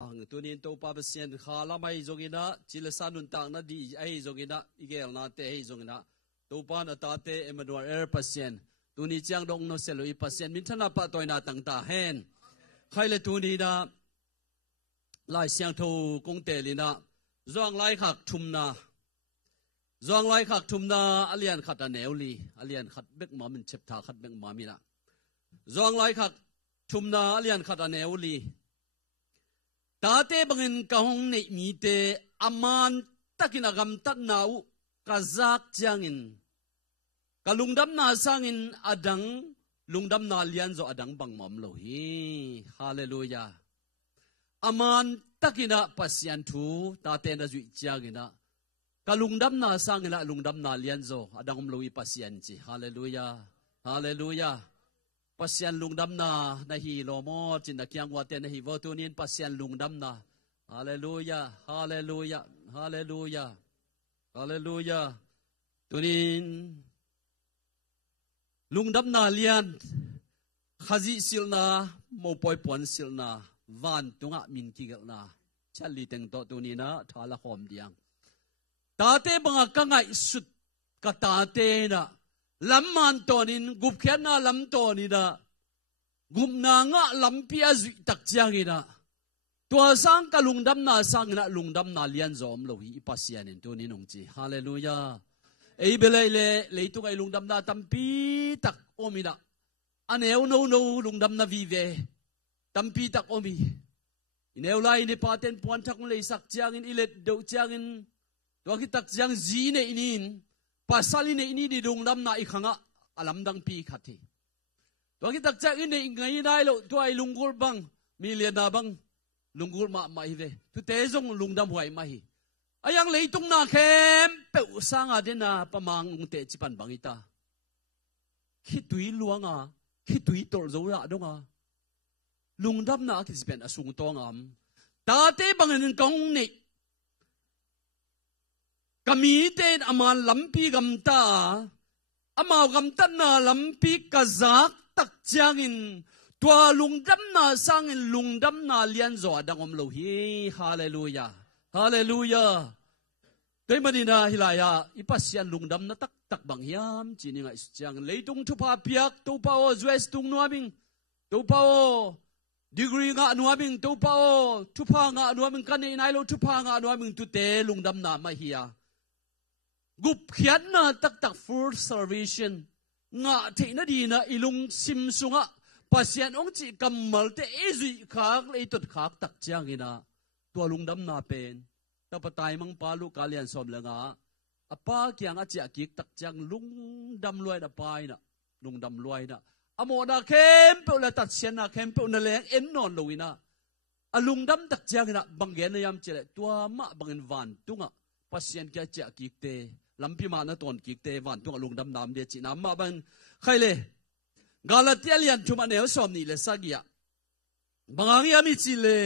ang tunin to pa pasien khala mai zongina chilasanun tang na di ai zongina igel na te ai zongina to pa na ta te emadwar pasien tuni chiang dong no seloi pasien min thana pa toina tang ta hen khaile tuni na lai siang tho kong te lina zong lai khak thumna zong lai khak thumna alian khat aneuli alian khat bek ma min chep tha khat bek ma mina zong lai khak thumna alian khat aneuli tate bangin kahong nei mi te aman takin agam tat nau kazak jangin kalungdam na sangin adang lungdam na lian zo adang bang mam lo hi hallelujah aman takina pasyan thu tate na zui jangina kalungdam na sangina lungdam na lian zo adang lo i pasyan chi hallelujah hallelujah pasyan lungdam na hi lomo chin na kyang wa te na hi votunin pasyan lungdam na hallelujah hallelujah hallelujah hallelujah tunin lungdam na lian khazi silna mo poi pon silna van tunga min kigel na chali teng to tunina thala khom diang tate banga kangai sut ka tate na lamman tonin gup khian na lam tonina gup na nga lampi azui tak chiangina tua sang ka lungdam na sangina lungdam na lian zom lo hi pasianin tunin ongchi hallelujah ei belele leitung ai lungdam na tampi tak omina aneu no no lungdam na vive tampi tak omi ineu lai ni paten puan thak le sak chiangin ilet do chiangin to ki tak chiang ji ne inin pasali ne ini di lungdam na ikhanga alam dang pi khati to ki tak chiang in ne ngai nai lo to ai lungul bang million na bang lungul ma mai ve tu te jong lungdam huai mai ayang leitung na khem pe sanga dena pamang ungte chipan bangita khitui luanga khitui tol zo la donga lungdam na kispen asung tongam tate bangin kong ni kami ten aman lampi gamta amaw gamta na lampi kazak tak chiangin tua lungdam na sangin lungdam na lian zo adangom lo hi hallelujah hallelujah toy manina hilaya ipasyan lungdam na tak tak bang hiam chini nga isyang leitung thupa piak to pao zwes tung nuaming to pao degree nga nuaming to pao thupa nga nuaming kanai nai lo thupa nga nuaming tu te lungdam na ma hiya gup khian na tak tak full salvation nga theina di na ilung sim sunga pasyan ong chi kamal te ezui khak leitot khak tak chiangina to lungdam na pen tapatay mang palu kalian som langa apa kyang achi akik tak chiang lungdam luai na pai na lungdam luai na amona kem pe la tat sian na kem pe na leng en non loina alungdam tak chiang na banggen na yam chele tua ma bangin van tunga pasien kya chi akik te lampi ma na ton kik te van tunga lungdam nam de chi nam ma ban khaile galatialian thuma ne som ni le sagia bangang yami chi le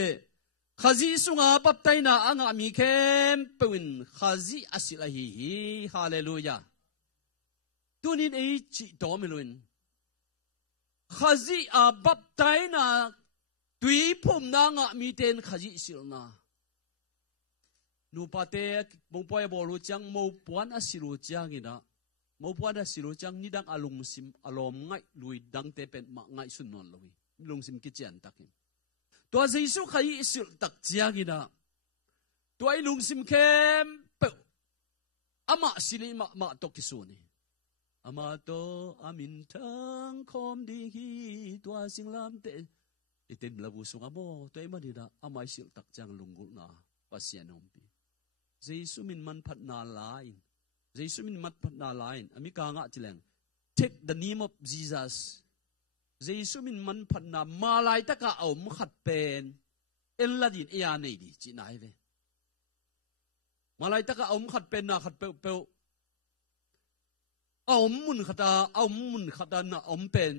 khazi sunga baptai na anga mi kem pewin khazi asilahi hallelujah tunin ei chi domiluin khazi a baptai na tui phum na nga mi ten khazi silna nu pate mo poy bolu chang mo puan asilu chang ina mo puan asilu chang ni dang alung sim alom ngai lui dang te pen ma ngai sun non lowi lung sim ki chen takin to jesu khai isil tak chiangina to ai lung sim kem pe ama sili ma to kisuni ama to amin thang khom ding hi to singlam te iten labu sunga mo to ai manida ama isil tak chang lungul na pasianom pi jesu min man phat na lain jesu min mat phat na lain ami ka nga chileng take the name of Jesus jesu min man phat na malai taka om khat pen eladin ya nei di chi nai ve malai taka om khat pen na khat pe pe om mun khata na om pen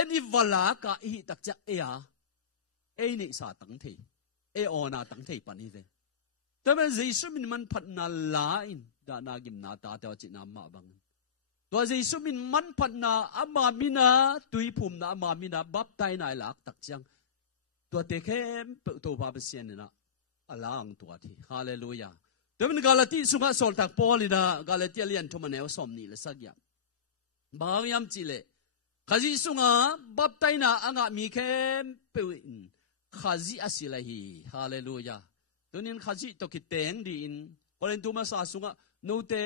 eni wala ka hi tak chak ya e nei sa tang thei e ona tang thei pani ve tamen jesu min man phat na lain da na gim na ta ta chi na ma bangตัวเยซูมินมันพันนาอามามินาตุยภูมินาอามามินาบับไตนายหลักตักจังตัวเตเข้มตัวพาเปเซียนนะ alang tua thi hallelujah Tumen galati sunga sol tak polina galati alian thumaneu somni le sagya bawyam chile khazi sunga baptaina anga mi khem pewin khazi asilahi hallelujah tunin khazi to kiteng di in kolen tuma sa sunga note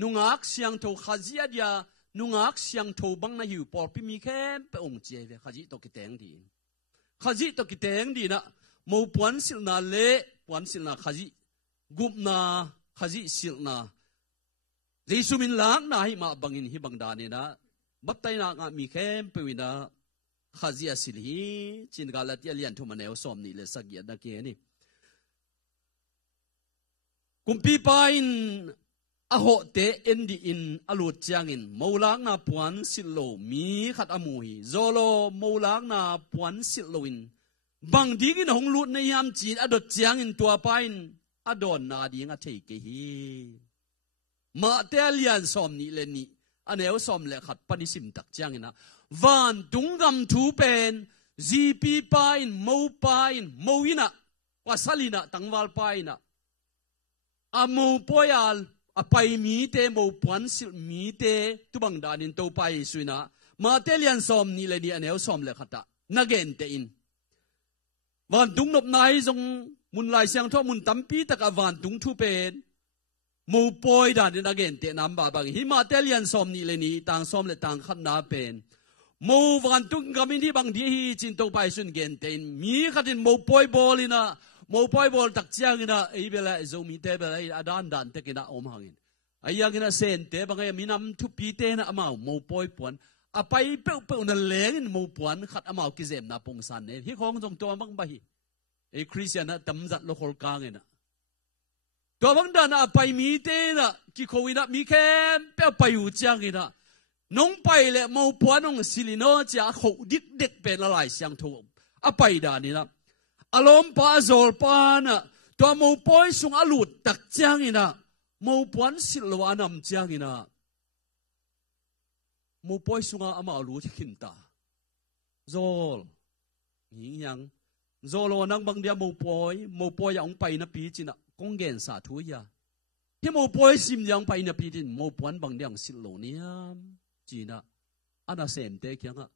nungak siang tho khazi adia nungak siang tho bang na hiu por pi mi khem pe ong che ve khazi to kiteng di khazi to kiteng di na mo puan sil na le puan sil na khazi gup na khazi sil na Jesu min lang na hi ma bangin hi bangdani na baptai na nga mi khem pewina khazi asil hi chin galati alian thumaneu somni le sagya na ke ni kumpi pain aho te endi in alut changin maulang na puan sillo mi khat amui zolo maulang na puan silloin bang digin hong lut na yam chin adot changin tua pain adon na dinga thei ke hi ma te alian som ni le ni aneu som le khat panisim tak changina van tungam thu pen gp pain mo pain moina pasalina tangwal paina amo poyal apai mi te mo puan sil mi te tubang danin to pai suina ma te lian som ni le ni aneu som le khata nagen te in van tung nop nai jong mun lai siang tho mun tampi taka van tung thu pen mo poi dan in again te nam ba bang hi ma te lian som ni le ni tang som le tang khat na pen mo van tung gamin hi bang di hi chin to pai sun gen ten mi khatin mo poi bolina mo poi bol tak chiang ina ei bela zo mi te bela adan dan te kina om hangin ayagina sen te bangai minam thu pi te na amau mo poi pon apai pe pe na leng mo pon khat amau ki zem na pong san ne hi khong jong to bang ba hi ei christian na tam zat lo khol kang ina to bang da na apai mi te na ki khowina mi khem pe pai u chiang ina nong pai le mo pon ong silino cha kho dik dek pe la lai siang tho apai da ni na alom pa zol pa na to mo poi sung alut tak chiang ina mo puan silwanam chiang ina mo poi sunga ama alu thikin ta zol ning yang zolo nang bang dia mo poi yang pai na pi china kong gen sa thu ya he mo poi sim yang pai na pi tin mo puan bang diang sillo niam china ana sen te kyanga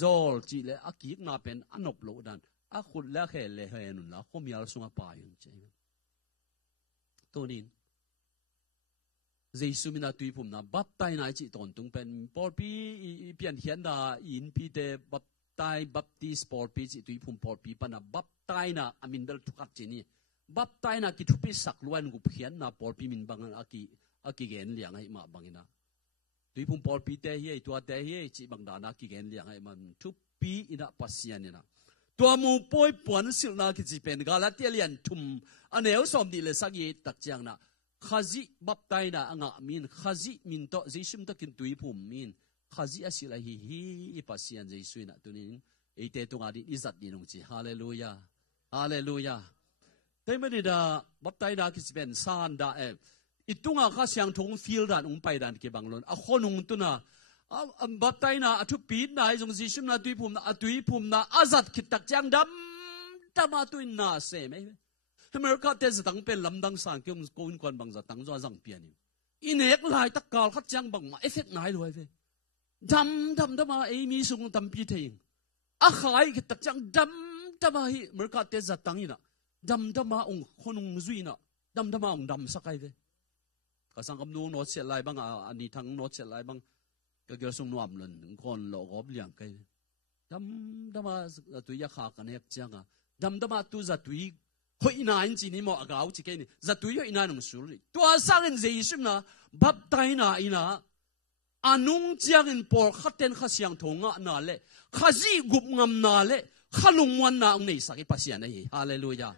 zol chi le akik na pen anop lo dan a khut la khe le he nun la khom yal sunga pa yun che tonin Jesu mina tui pum na baptai na chi ton tung pen por pi pian hian da in pi te baptai baptist por pi chi tui pum por pi pa na baptai na amin bel thukat chi ni baptai na ki thupi sak luan gu phian na por pi min bang aki gen liang ai ma bangina tui pum por pi te hi tua te hi chi bang da na ki gen liang ai man thupi ina pasian ni na tua mu poi puan sil na ki chi pen galatia lian thum aneu som di le sagi tak chiang na khazi baptai na anga min khazi min to jeisum to kin tui phum min khazi asila hi pasian jeisu na tunin eite tunga di izat ni nong chi hallelujah hallelujah taimani da baptai da kisben san da itunga kha siang thong feel dan pai dan ke banglon a khonung tuna baptai na athu pi na jong jeisum na tui phum na azat khit tak chang dam tama tuin na se me America te zatang pen lamdang sang kyung koin kon bang zatang zo zang pianin inek lai tak kal khat chang bang ma effect nai loi ve dam ma ei mi sung tam pi thein a khai ki tak chang dam ma hi America te zatang ina dam ma ong khonung zuina dam ma ong dam sakai ve ka sang kam nu no che lai bang ani thang no che lai bang ka gyal sung nuam lon kon lo gob liang kai dam ma tu ya kha kan ek changa dam ma tu za tui hoi ina in chi ni mo agaw chi ke ni zatui hoi ina nong suri tua sang in jeisum na baptai na ina anung chiang in por khaten kha siang thonga na le khazi gup ngam na le khalung wan na ong nei saki pasian ai hallelujah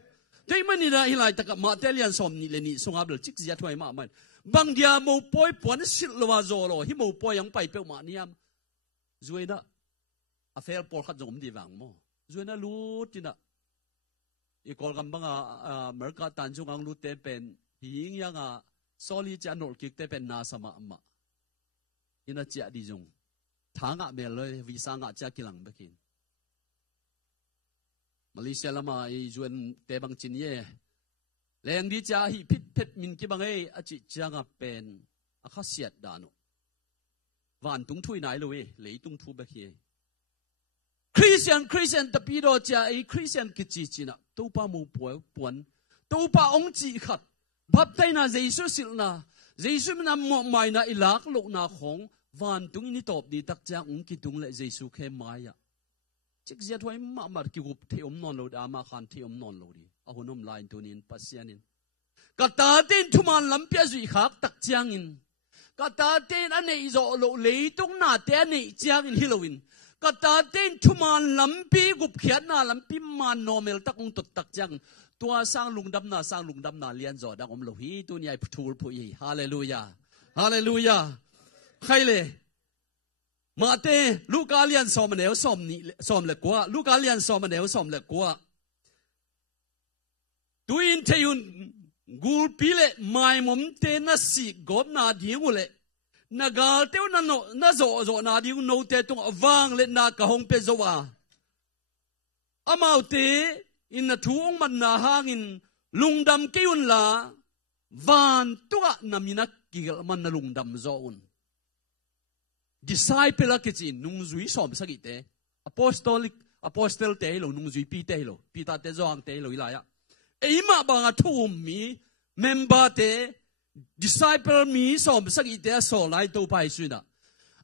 dei mani na hilai taka matelian som ni le ni songa bel chik zia thoi ma man bang dia mo poi pon sil lowa zolo hi mo poi yang pai pe ma niam zuina a fel por khat jom di wang mo zuina lutina ikol kambanga merka tanjung ang lute pen hing yanga soli cha nol kik te pen na sama amma ina cha di jong thanga me le visa nga cha kilang bekin มาเลเซียละมาไอ้จวนเตบังจินเย่แรงดีจ้าฮิพิษเพชรมินกิบังเอ้อจิจางเป็นอาคาเสียดดานุวันตุงทุยไหนเลยเลยตุงทุบะเฮียคริสเตียนตะปีโดจ้าไอ้คริสเตียนกิจิจินะตัวป้ามูป่วยปวนตัวป้าองจีขัดบับไทยนะเยซูสิลนะเยซูมันนำหมอกใหม่นะอิลักลูกนาของวันตุงนี่ตอบดีตักจ้าองกิตุงและเยซูแค่ไม้อะจิกเสียถอยมากิกุบเทอมนอนโลดอามาขันเทอมนอนโลดีอาหุนมลายตัวนี้ปัสยานินกตาเต้นทุมันลำเปียจุยขักตักจ้างินกตาเต้นอันนี้จะโลเลยตุงนาเต้นนี่จ้างินฮิโลวินกตาเต้นทุมันลำปีกุบเขียนนาลำปีมันโนเมลตักองตุตักจ้างตัวสร้างลุงดำนาเลียนจอดังอมโลหีตัวนี้ไอ้ทูลผู้ยี่ฮาเลลูยาฮาเลลูยาใครเลยมาเตลูกาเลียนสอมเนวสอมนี่สอมเล็กกว่าลูกาเลียนสอมเนวสอมเล็กกว่าตุยนเทยุนกูปีเล่ไม่มุมเตนัสสิกบนาดีงูเล่นากาเตวนันโนนาโซนาดีงูโนเตตุงวางเล่นากะฮงเปโซวาอามาวเตอินนาทูองมันนาหางินลุงดำกิยุนลาวานตัวนามินักกิกมันนาลุงดำโซอุนdisciple kitchen nung zui som sagite apostle te lo nung zui pi te lo pi ta te zong te lo ilaya eima banga thum mi member te disciple mi som sagite so lai to pai suina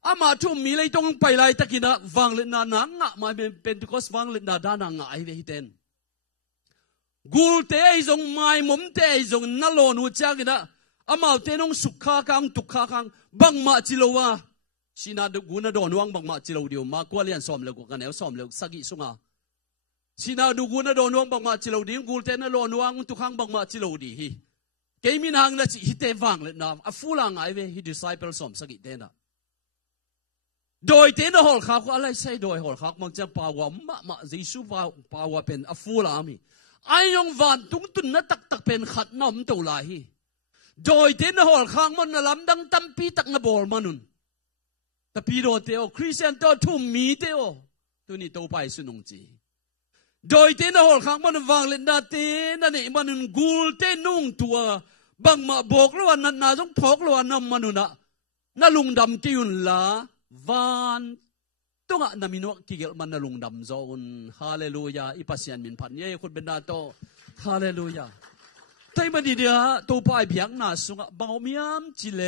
ama thum mi lai tong pai lai takina wang le na na nga ma pentecost wang le na da na nga ai ve hiten gul te ai zong mai mom te ai zong na lo nu chagina ama te nong sukha kang tukha kang bang ma chilowa Sina do guna do nuang bang ma chilo dio ma kwalian som le ko kanel som le sagi sunga Sina do guna do nuang bang ma chilo di gul te na lo nuang tu khang bang ma chilo di hi ke min hang na chi hite wang le na a fulang ai ve hi disciple som sagi te na doi te na hol kha ko alai sai doi hol kha mang cha pa wa ma jesu pa wa pen a fula mi ai yong van tung tun na tak pen khat nom to la hi doi te na hol khang mon na lam dang tam pi tak na bol manunแต่ปีโรเตโอคริสเตียนตัวทุ่มมีเตโอตัวนี้ตัวไปสุนงจีโดยเตนหอลขังมันวางเล่นนาเตนั่นเองมันกูลเตนุ่งตัวบังมาบอกแล้วว่านาต้องพกแล้วว่าน้ำมันน่ะน่าลุงดำกิยุนละวานตัวน่ะมินวกกิเกลมันน่าลุงดำโซนฮาเลลูยาอิปัสยันมินพันเย่คนเป็นนาโตฮาเลลูยาแต่มาดีเดียตัวไปเบียงนาสุงะบังมีมจิเล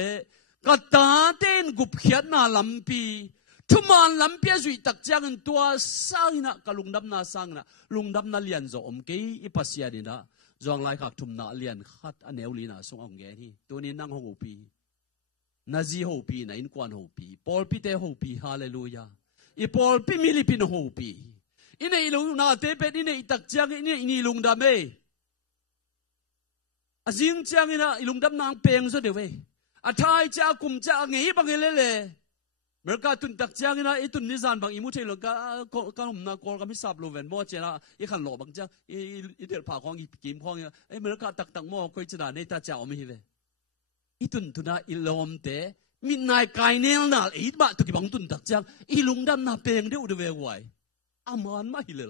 กตาเต้นกุบเขียนนาลำปีทุมันลำปีจุยตักจังตัวสร้างนะกลุงดำนาสร้างนะลุงดำนาเลียนโจอมเกยอิปัสยาดีนะจงไล่ขักทุมนาเลียนขัดอันเอวลีนะส่งองเกนี่ตัวนี้นั่งหูปีนาจีหูปีนะอินกวนหูปีปอลปีเตหูปีฮาเลลูยาอีปอลปีมิลิปินหูปีอินเอลุงนาเตเป็ดอินเอตักจังอินเออินีลุงดำเออาจิงจังอินะลุงดำนางเปงซะเดี๋ยวเว้อาทายจ้ากุมจ้าเงี้ยบางเล่เมื่อการตุนตักจ้างนะอีตุนนิสานบางอิมุเทลก็หนุ่มนักกอลก็ไม่สับโลเวนบ่เจนะอีขันหล่อบางจ้าอีเดือดผ่าของอีกิมของเนี่ยเมื่อการตักหม้อคุยจะได้ในตาเจ้าไม่เห็นเลยอีตุนตุนาอีลมเตมินายกายเนลน่ะอีบ้าตุกิบังตุนตักจ้างอีลุงดำน่ะเปงเดียวเดือดไหวอามันไม่เห็นเลย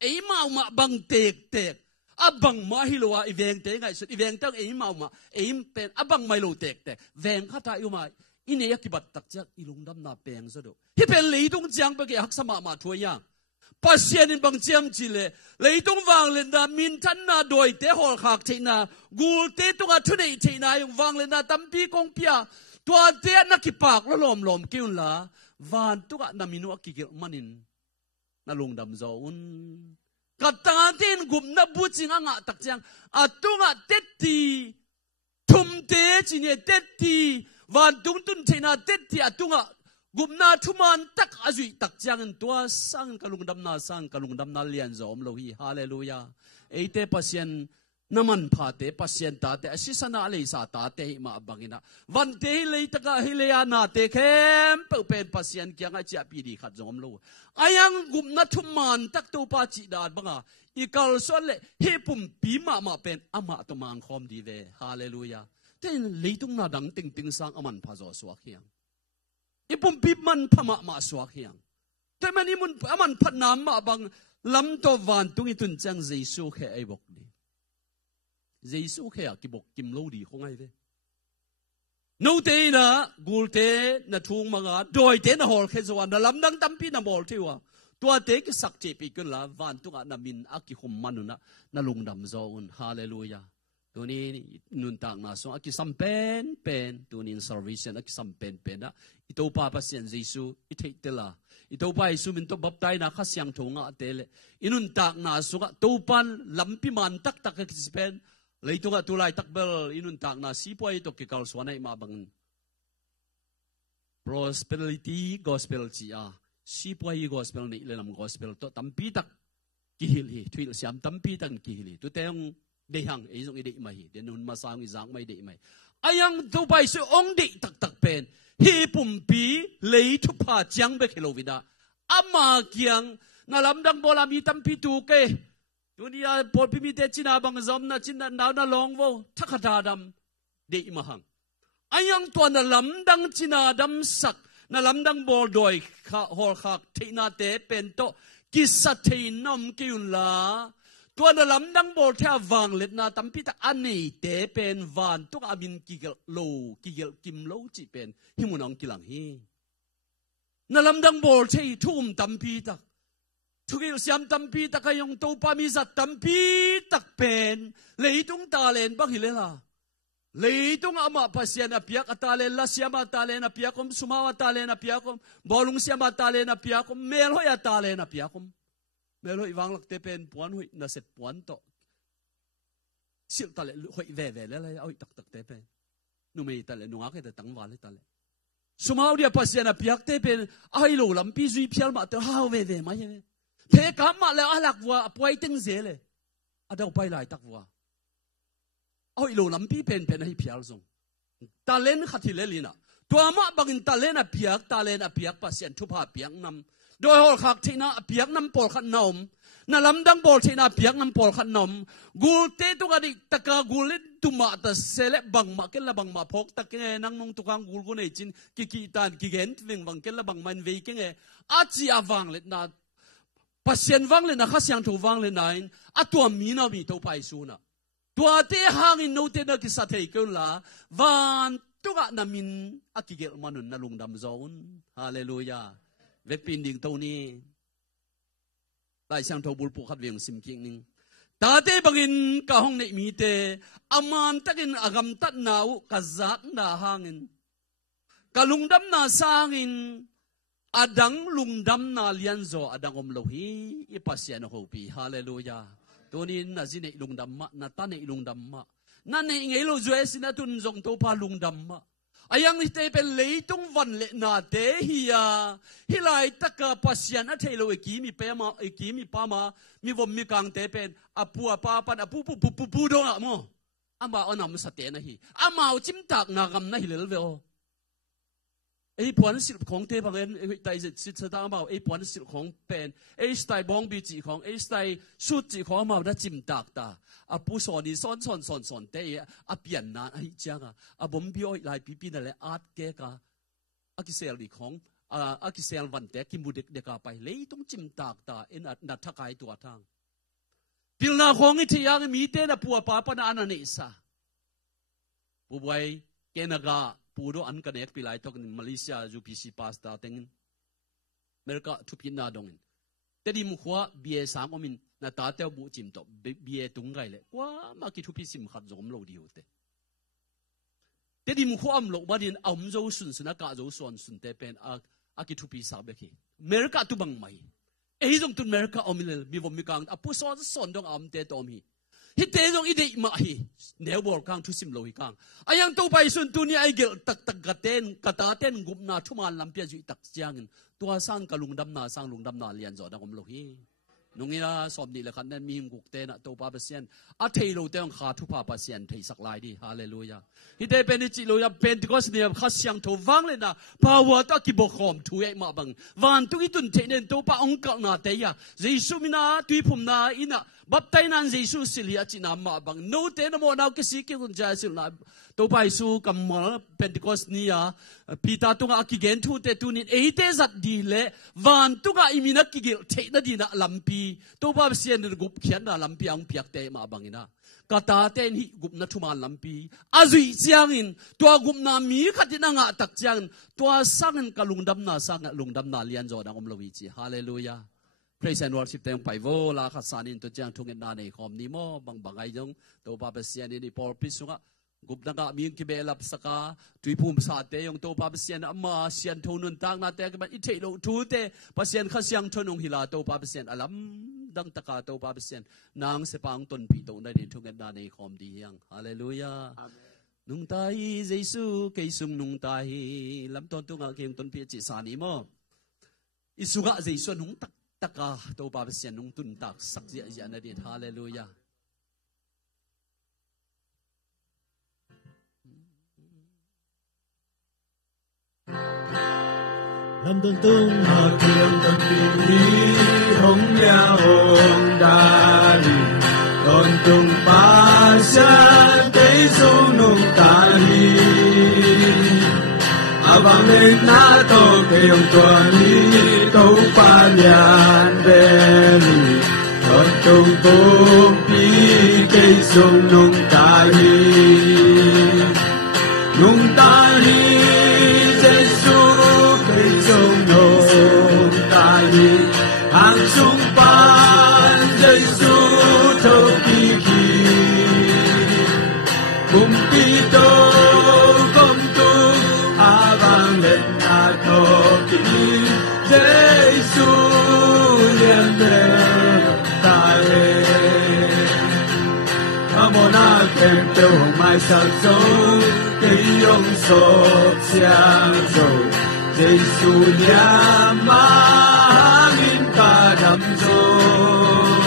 ไอ้มาบังเตกบังมาฮิโลว่าอีเวงเตงไงสุดอีเวงตั้งไอ้มาไอ้เป็นบังไม่โลเตกเวงข้าตายอยู่มาอินเนียกิบัดตักจักอีลุงดำนาเปงซะดูที่เป็นลีตงจังไปเกี่ยหักสมาทัวยังปัสเซียนินบังเจียมจิเลลีตงวางเลนดามินทันนาโดยเตหอลขากเทนากูเตตงอัทุเนเทนายังวางเลนดาตั้มปีกงเปียตัวเตนักกิปากแล้วลมกิ้วละวานตุกะนามินุกิเกลมันินนาลุงดำโจนกตาเต้นกุมนับบุจิงอ่ะตักจังตุงเตตีทุมเตจิเนเตตีวันตุงตุนเทนาเตตีตุงกุมนาทุมันตักอาจุยตักจังตัวสังกลุงดำนาสังกลุงดำนาเลียนโจมโลฮีฮาเลลูยาเอเตปัสยันน้ำมันพาเตปัสยันตาเตอสิสนาเลสาตาเตหิมาบังินะวันเตหิเลยตะกะหิเลยานาเตเข้มเปเป็นปัสยันเกียงไอเจียปีดีขัดโจมโลอายังกุมนาทุมันตักตัวปาจิดาดบังอ่ะอีกาลส่วนเล่เฮปุ่มปีมาเป็นอามาตมังคอมดีเวฮาเลลูยาแต่เลยตุงนาดังติงสังอามันพาโจสวกเฮียงอีปุ่มปีมันพมาสวกเฮียงแต่มันนี่มันอามันพันน้ำมาบัง lắm to van tung itun chang Giêsu khe ai bok đi Giêsu khe ki bok kim lo đi không ai ve nô te na gul te na thung manga doi te na hol khe zo na lam dang tampi na bol thiwa tua te ki sak che pi kun la van tunga na min aki hum manuna na lungdam zo un hallelujah tuni nun tak na so aki sam pen tuni in service aki sam pen na ito pa pasien Jesu ithei tela ito pa isu min to baptai na khasyang thonga tele inun tak na so ka to pan lampi man tak tak ki pen leitunga tulai takbel inun tak na si poi to ki kal swanai ma bang prosperity gospel chi a si poi gospel ni lelam gospel to tampi tak ki hil hi thuil siam tampi tak ki hil tu teong de hang e jong ide mai de nun ma sang i jang mai de mai ayang to bai se ong de tak tak pen hi pum pi lei thu pha chang be khilovida ama kyang ngalam dang bola mi tampi tu ke dunia pol pi mi te china bang zom na chin na na long vo thakata dam de ma hang ayang to na lam dang china dam sak na lam dang bol doi kha hol khak theina te pen to kisa theinom kiun laตัวนั้นลำดังโบเทวังเล็ดนาตั้มพิทักอันนี้เตเป็นวันตุกอาบินกิเกลโลกิเกลกิมโลจีเป็นหิมุนองกิลังฮีนั่นลำดังโบเททุ่มตั้มพิทักทุกิลเสียมตั้มพิทักยงตัวปามิสัตตั้มพิทักเป็นเลยตุงตาเลนบักฮิเลล่ะเลยตุงอามาพัศยานาพิยากตาเลนลาเสียมาตาเลนพิยาคมสุมาตาเลนพิยาคมบอลุงเสียมาตาเลนพิยาคมเมลหอยตาเลนพิยาคมเมื่อเราอีวังหลักเตเป็นปวนหุยน่าเสร็จปวนโตสิลตาเลหุยแว่ๆแล้วเลยเอาอีตักเตเป็นนุ่มอีตาเลนุ่งอาเกตตั้งวันเลยตาเลสมัยเดียพัศยานาพิยักเตเป็นไอ้โลลำปีจุยพิยัลมาเตอฮาวแว่ๆมาอย่างนี้เพกามมาแล้วอาลักวัวป่วยตึงเจเลยอาเดาไปหลายตักวัวไอ้โลลำปีเป็นให้พิยัลส่งตาเลนขัดที่เลลินะตัวมาบังอินตาเลนอพิยักพัศยาทุพาพิยักนำโดยหอขักที่น่าเปียกน้ำปอลขันนมน่าลำดังปอลที่น่าเปียกน้ำปอลขันนมกูเตตุกันดิตะกากูเล่นตุมาตะเสลบังมาเกลบังมาพกตะเกงนั่งนงตุกังกูกูเนี่ยจินกิตานกิเกนวิ่งบังเกลบังมันวิ่งเกงอาจีอาวังเลยน่าปัสเซียนวังเลยน่าข้าเสียงถูวังเลยน่าอาตัวมีน่ามีตัวไปสูน่ะตัวเตะหางอินโนเตน่ากิสัตย์ให้กันละวันตุกันน่ามินอากิเกลมานุนน่าลุงดำโซนฮาเลลูยาเวกปินดิ่งตัวนี้ได้ช่างทบุลปุขัดเวียงสิมกิงนิงตาเตบังอินกะห้องในมีเตอามันตักินอากำตัดนาวกะจักนาหางอินกะลุงดำนาสางอินอดังลุงดำนาเลียนโซอดังอมโลหีอิปัสยานโฮปีฮาเลลูยาตัวนี้น่าจิเนลุงดำมะน่าตาเนลุงดำมะนั่นเองไงโลจวยสินะตุนจงตัวพาลุงดำมะอายังที่เตเป็นเลยตุงวันเลนาเตฮียาฮิไลตะกะปัสยานะเทโลเอกีมีเปมาเอกีมีปามามีวมมีกังเตเป็นอปัวปาปันอปูปูปูปูปูดงอะโมอามาอนามสเตนะฮีอามาจิมตักนากำนะฮิเลลเวโอไอ้ปวนสิลของเตบังเอ็นไอ้ไตสิทธามาไอ้ปวนสิลของเป็นไอ้สไตล์บองบีจีของไอ้สไตล์สุดจีของมาได้จิมตักตาอาปูสอนนี่สอนเตะอาเปลี่ยนนาไอ้จังอาบ่มบิโอไลปีนั่นแหละอาร์ตเกกาอากิเซลดีของอากิเซลวันเตะกิมูเด็กไปเลยต้องจิมตักตาเอ็นนัดทักไอตัวทางพิลนาของไอ้ที่ยังมีเตนะปัวปาปนานันนิสาผู้ใหญ่เกณฑ์กาปูโดอันกันเอกปีไลทอกมาเลเซียจูพีซีพาสตาเต็งเมริกาทุพินาดงแต่ดิมุขว่าเบียสามอมินน่าตาเต้าบุจิมโตเบียตุงไงเลยว่ามาคิดทุพิสิมขัดจงมโลดีโอเตแต่ดิมุขว่าอมโลบัดยินอมโจสุนสุนักกาโจส่วนสุนเตเป็นอาคิดทุพิสาเบกีเมริกาตุบังไม่เอ้ยจงตุนเมริกาอมินเลยมีวมมีกังอปุสอนสอนดงอมเตตอมีฮิตเตจงอีเดมาฮีเนวบอลกังทุสิมโลหิกังอายังตัวไปสุนตุนีไอเกลตักกะเตนกะตาเตนกุมนาทุมาลำเปียจุตักเจียงตัวสร้างกะลุงดำนาสร้างลุงดำนาเลียนจอดังอมโลหินุ่งอีน่าสอบนี่แหละกันนั่นมีหิมกุกเตนะตัวปาเปเซียนอาเทโลเตงขาทุพาเปเซียนเทสักลายดีฮาเลลูยาฮิตเตเป็นจิโลยาเป็นที่ก็เสนียข้าเสียงถูวังเลยนะพาวตะกิบขอมถุยมาบังวันตุกิตุนเทเนนตัวปาองค์กนาเตียเยซูมินาตุยพุมนาอินะ bắp tay nan Giêsu xì lìa chỉ nằm mà bằng nô tế nó mò nào cái gì cái con trai xì là tôi bài su cầm mỏ Pentecost nia Peter tung aki gen thu te tu nin ấy te giật đi lệ van tung a imina kigil thế na đi na lampi tôi bảo xiên được gục khian na lampi ang piak te mà bằng ina kata ten hi gup na thuma lampi azui chiangin tua gup na mi khatina nga tak chiang tua sangin kalungdam na sang lungdam na lian zo dang omlowi chi hallelujah praise and worship teng pai vo la khasanin to chiang thungin na nei khom ni mo bang bangai jong to pa sian ni por pisunga gup na ga mi ki belap saka tui phum sa te yong to pa sian ama sian thonun tang na te ka i thei lo thu te pasien kha siang thonong hila to pa sian alam dang taka to pa sian nang se pang ton pi to na ni thungin na nei khom di yang hallelujah amen nung tai Giêsu cây sung nung tai lam ton tu nga keng ton pi chi sa ni mo isuga Giêsu nung tak taka to pa sian nung tun tak sak zia zia na di hallelujah Lam tôn tung hạ kiềm tôn đi hồng ya hồng đà đi tôn tung pa sa cây sung nung ta đi abang lên na tô kiềm tuan đi tô pa lian về đi tôn tung tung đi cây sung nung ta đi Giêsu sông nông ta đi hàng sung ban Giêsu thâu đi khi cùng đi tô công tu vang lên na thâu đi Giêsu liền đến ta lên amona khen tiêu hồng mai sao dấu cây ông sốt xiang dầu Giêsu nhà ma min ta đắm rồi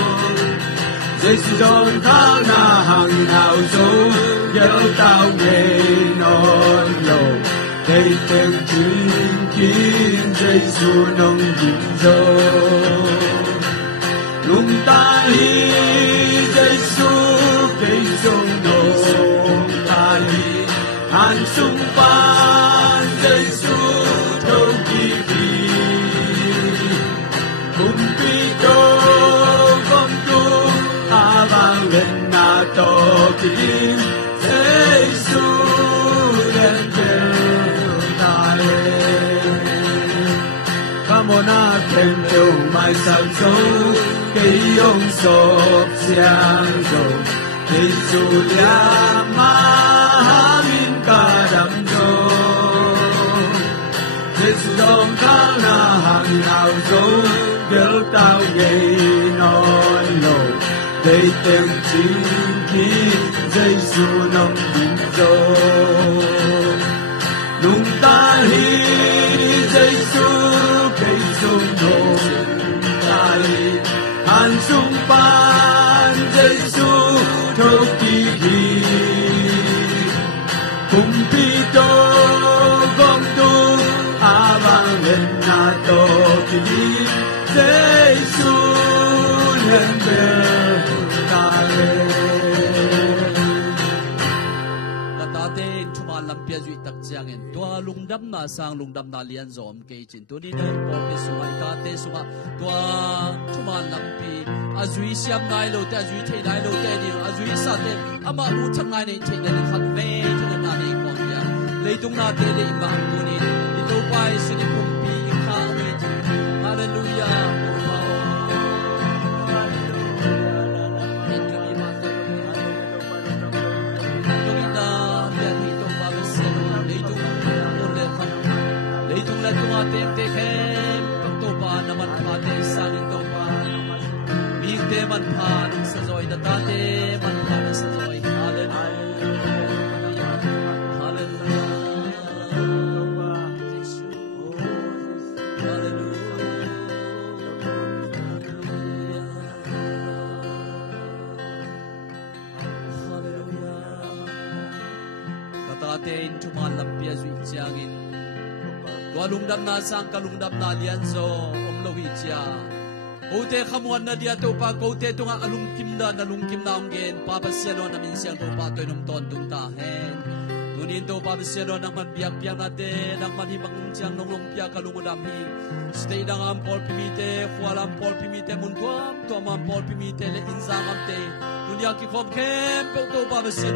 Giêsu đón tháng na hàng nào dấu nhớ tao nghe non lầu cây tên chính kín Giêsu nông dịp rồi lung ta đi Giêsu cây sông nông ta đi hàng sung ban Giêsu thâu kỳ kỳ cùng đi tô con tu vang lên na tô kỳ Giêsu đến đến ta lên Camona khen tiêu mai sao dấu cây ông sộp xiang dầu Giêsu ya ma min ca đắm rồi Giêsu đón tháng na hàng nào dấu nhớ tao gây non lầu cây tên chính khi Giêsu nông bình rồi nung ta hi Giêsu cây sung nông ta hi hàn sung ban Giêsu thâu kỳ hi cùng đi tô gom tu vang lên na tô kỳ Giêsu lên bên ta lên ta tên chuma lampia duy tak chiang en tua lungdam na sang lungdam na lian zom ke chin tu ni nei por pe sungai ta te sunga tua chuma lampi azui siam nai lo te azui thei nai lo te ni azui sa te ama u chang nai nei thei nei khat ve thang na nei kon ya leitung na te le ma tu ni ni to pai sini pum pi kha we hallelujah Tem te khem to pa naman pha te sang to pa mi te man pha nang sa zoi da ta te man pha na sa zoi hallelujah hallelujah hallelujah kata te in tuman lampia zui chiangin Tua lungdam na sang kalungdam na lian zo om lo hi chia Kote kamuan na dia to pa kote tunga alungkim na ang gen papasyan na min siyang to pa to nung ton tung tahen. Nunin to papasyan na manbiyak-biyak natin ang manhibang siyang nung lumpia kalungudami. Stay na nga ang Paul Pimite, kuwalang Paul Pimite muntuam, to ang Paul Pimite le insangam te. Nunya kikom kempe to papasyan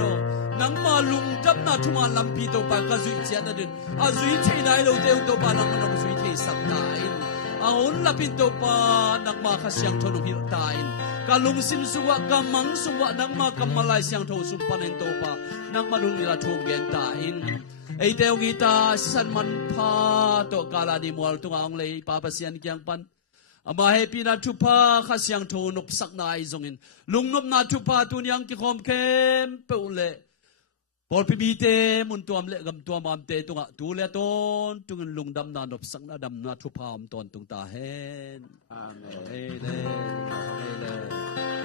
nang malungkap na tumalampi to pa kazuy siya na din. Azuy siya na ilaw to pa nang zuy siya sabnain. Aon lapin to pa nang makasyang to nung hirtain. Kalungsim suwa kamang suwa nang makamalay siyang to sumpanin to pa nang malunila tunggen tain. Ay teo kita san man pa to kala ni mual tungaong lay papasyan kiyang pan. Ama happy na tupa kasyang to nupsak na aizongin. Lungnop na tupa tunyang kikom kem peule. Paul Pimite muntuam le gam tuam amte tunga tule ton tungin lungdam na nopsang na dam na tupam ton tung tahen. Amen. Amen. Amen.